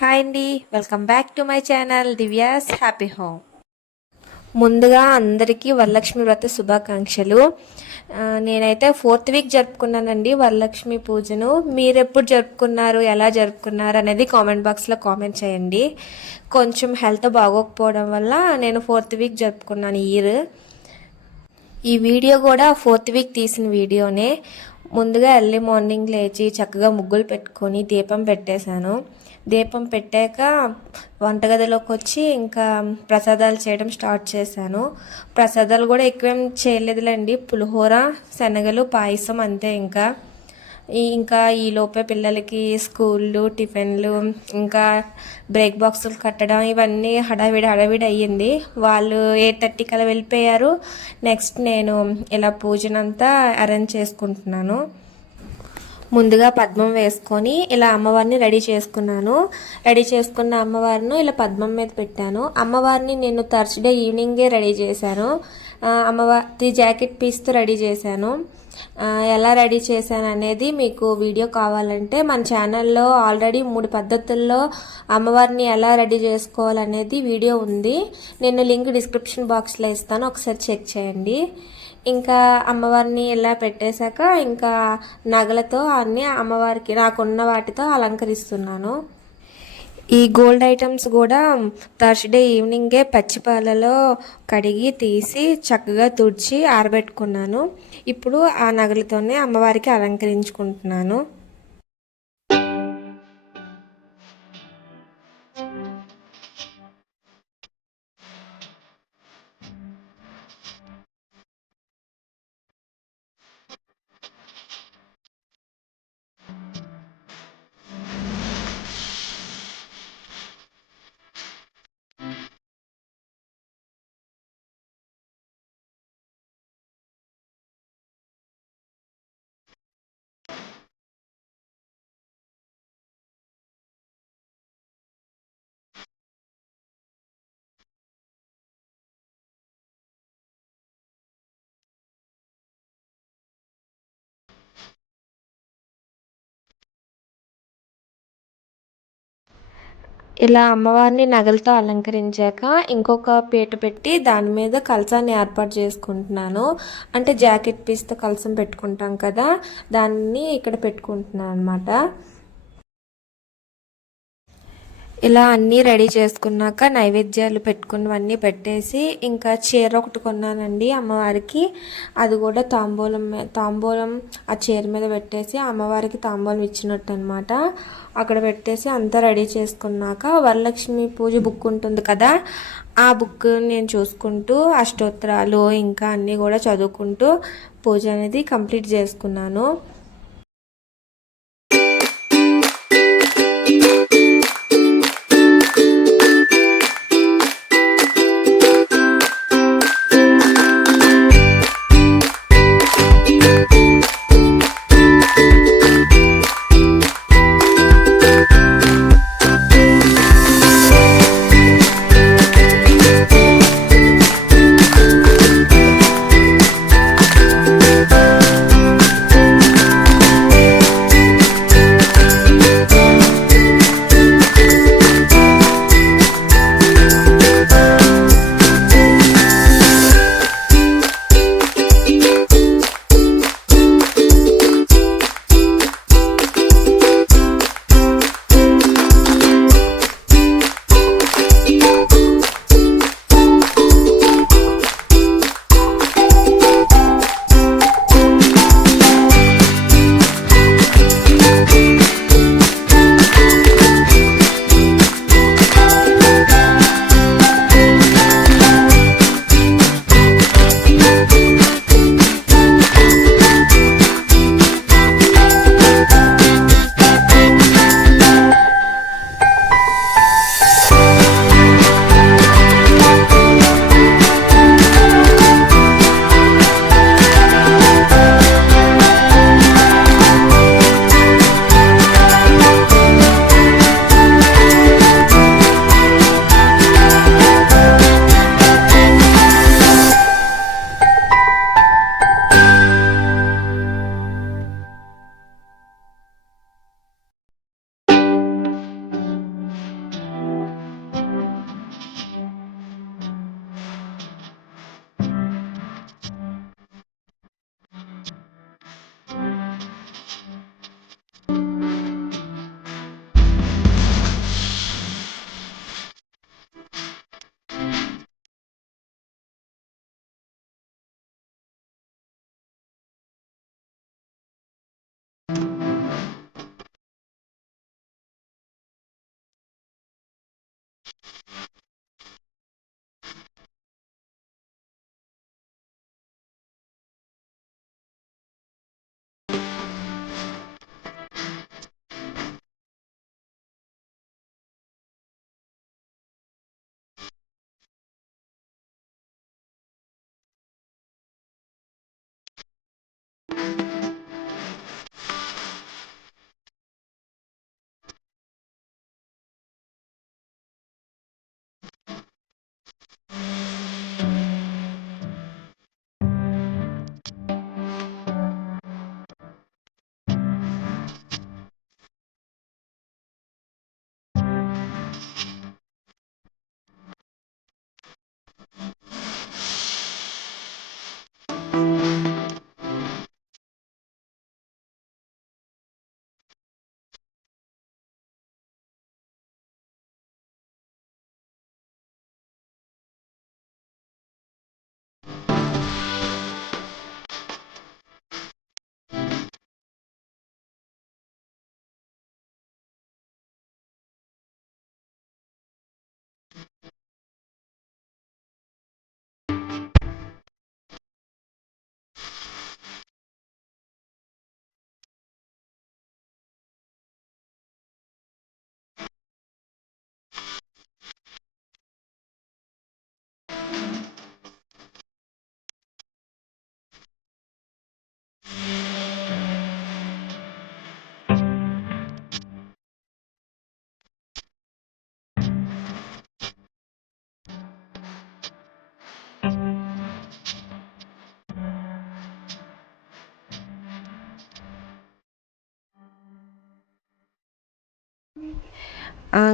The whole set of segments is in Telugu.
హాయ్ అండి, welcome back to my channel Divya's happy home. ముందుగా అందరికీ వరలక్ష్మి వ్రత శుభాకాంక్షలు. నేనైతే 4th వీక్ జరుపుకున్నానండి వరలక్ష్మి పూజను. మీరు ఎప్పుడు జరుపుకున్నారు, ఎలా జరుపుకున్నారు అనేది కామెంట్ బాక్స్లో కామెంట్ చేయండి. కొంచెం హెల్త్ బాగోకపోవడం వల్ల నేను 4th వీక్ జరుపుకున్నాను ఈ వీడియో కూడా 4th వీక్ తీసిన వీడియోనే. ముందుగా ఎర్లీ మార్నింగ్ లేచి చక్కగా ముగ్గులు పెట్టుకొని దీపం పెట్టేశాను. దీపం పెట్టాక వంటగదిలోకి వచ్చి ఇంకా ప్రసాదాలు చేయడం స్టార్ట్ చేశాను. ప్రసాదాలు కూడా ఎక్కువేం చేయలేదులేండి, పులిహోర, శనగలు, పాయసం అంతే. ఇంకా ఈ లోపే పిల్లలకి స్కూళ్ళు, టిఫిన్లు, ఇంకా బ్రేక్ బాక్సులు కట్టడం ఇవన్నీ హడావిడి అయ్యింది. వాళ్ళు 8:30 కల్లా వెళ్ళిపోయారు. నెక్స్ట్ నేను ఇలా పూజనంతా అరేంజ్ చేసుకుంటున్నాను. ముందుగా పద్మం వేసుకొని ఇలా అమ్మవారిని రెడీ చేసుకున్నాను. రెడీ చేసుకున్న అమ్మవారిని ఇలా పద్మం మీద పెట్టాను. అమ్మవారిని నేను థర్స్డే ఈవినింగే రెడీ చేశాను. అమ్మవారి జాకెట్ పీస్తో రెడీ చేశాను. ఎలా రెడీ చేశాను అనేది మీకు వీడియో కావాలంటే మన ఛానల్లో ఆల్రెడీ 3 పద్ధతుల్లో అమ్మవారిని ఎలా రెడీ చేసుకోవాలనేది వీడియో ఉంది. నేను లింక్ డిస్క్రిప్షన్ బాక్స్లో ఇస్తాను, ఒకసారి చెక్ చేయండి. ఇంకా అమ్మవారిని ఇలా పెట్టేశాక ఇంకా నగలతో అన్నీ అమ్మవారికి నాకున్న వాటితో అలంకరిస్తున్నాను. ఈ గోల్డ్ ఐటమ్స్ కూడా థర్స్డే ఈవినింగే పచ్చిపాలలో కడిగి తీసి చక్కగా తుడిచి ఆరబెట్టుకున్నాను. ఇప్పుడు ఆ నగలతోనే అమ్మవారికి అలంకరించుకుంటున్నాను. ఇలా అమ్మవారిని నగలతో అలంకరించాక ఇంకొక పీట పెట్టి దాని మీద కలసాన్ని ఏర్పాటు చేసుకుంటున్నాను. అంటే జాకెట్ పీస్తో కలసం పెట్టుకుంటాం కదా, దాన్ని ఇక్కడ పెట్టుకుంటున్నాను అనమాట. ఇలా అన్నీ రెడీ చేసుకున్నాక నైవేద్యాలు పెట్టుకున్నవన్నీ పెట్టేసి ఇంకా చీర ఒకటి కొన్నానండి అమ్మవారికి. అది కూడా తాంబూలం ఆ చీర మీద పెట్టేసి అమ్మవారికి తాంబూలం ఇచ్చినట్టు అనమాట. అక్కడ పెట్టేసి అంతా రెడీ చేసుకున్నాక వరలక్ష్మి పూజ బుక్ ఉంటుంది కదా, ఆ బుక్ నేను చూసుకుంటూ అష్టోత్తరాలు ఇంకా అన్నీ కూడా చదువుకుంటూ పూజ అనేది కంప్లీట్ చేసుకున్నాను.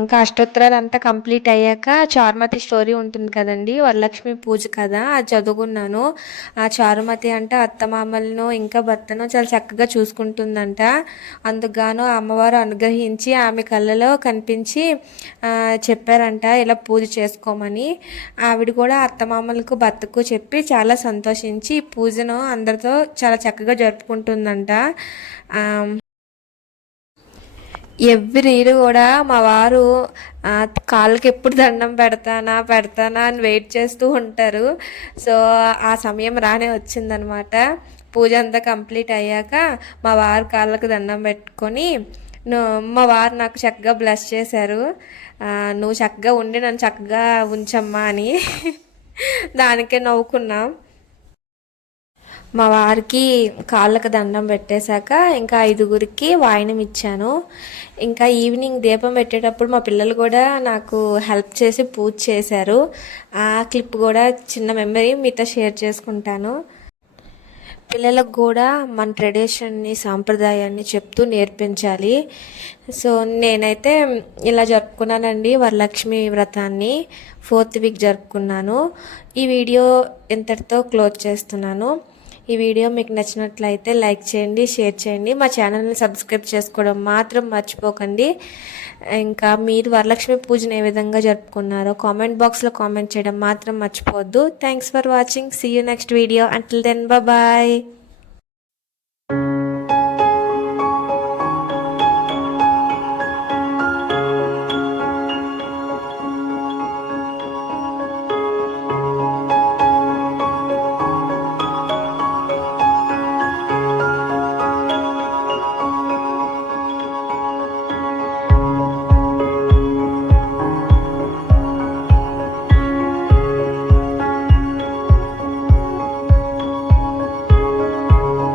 ఇంకా అష్టోత్తరాలు అంతా కంప్లీట్ అయ్యాక చారుమతి స్టోరీ ఉంటుంది కదండి, వరలక్ష్మి పూజ కదా, అది చదువుకున్నాను. ఆ చారుమతి అంటే అత్తమామలను ఇంకా భర్తను చాలా చక్కగా చూసుకుంటుందంట. అందుకుగాను అమ్మవారు అనుగ్రహించి ఆమె కళ్ళలో కనిపించి చెప్పారంట ఇలా పూజ చేసుకోమని. ఆవిడ కూడా అత్తమామలకు భర్తకు చెప్పి చాలా సంతోషించి ఈ పూజను అందరితో చాలా చక్కగా జరుపుకుంటుందంట. ఎవ్రీ ఇయర్ కూడా మా వారు కాళ్ళకి ఎప్పుడు దండం పెడతానా అని వెయిట్ చేస్తూ ఉంటారు. సో ఆ సమయం రానే వచ్చిందనమాట. పూజ అంతా కంప్లీట్ అయ్యాక మా వారు కాళ్ళకు దండం పెట్టుకొని మా వారు నాకు చక్కగా బ్లెస్ చేశారు. నువ్వు చక్కగా ఉండి నన్ను చక్కగా ఉంచమ్మా అని. దానికే నవ్వుకున్నాం. మా వారికి కాళ్ళకు దండం పెట్టేశాక ఇంకా 5గురికి వాయినం ఇచ్చాను. ఇంకా ఈవినింగ్ దీపం పెట్టేటప్పుడు మా పిల్లలు కూడా నాకు హెల్ప్ చేసి పూజ చేశారు. ఆ క్లిప్ కూడా చిన్న మెమరీ మీతో షేర్ చేసుకుంటాను. పిల్లలకు కూడా మన ట్రెడిషన్ని సాంప్రదాయాన్ని చెప్తూ నేర్పించాలి. సో నేనైతే ఇలా జరుపుకున్నానండి వరలక్ష్మి వ్రతాన్ని. 4th week జరుపుకున్నాను. ఈ వీడియో ఇంతటితో క్లోజ్ చేస్తున్నాను. ఈ వీడియో మీకు నచ్చినట్లయితే లైక్ చేయండి, షేర్ చేయండి, మా ఛానల్ని సబ్స్క్రైబ్ చేసుకోవడం మాత్రం మర్చిపోకండి. ఇంకా మీరు వరలక్ష్మి పూజను ఏ విధంగా జరుపుకున్నారో కామెంట్ బాక్స్లో కామెంట్ చేయడం మాత్రం మర్చిపోవద్దు. Thanks for watching. See you next video. Until then bye.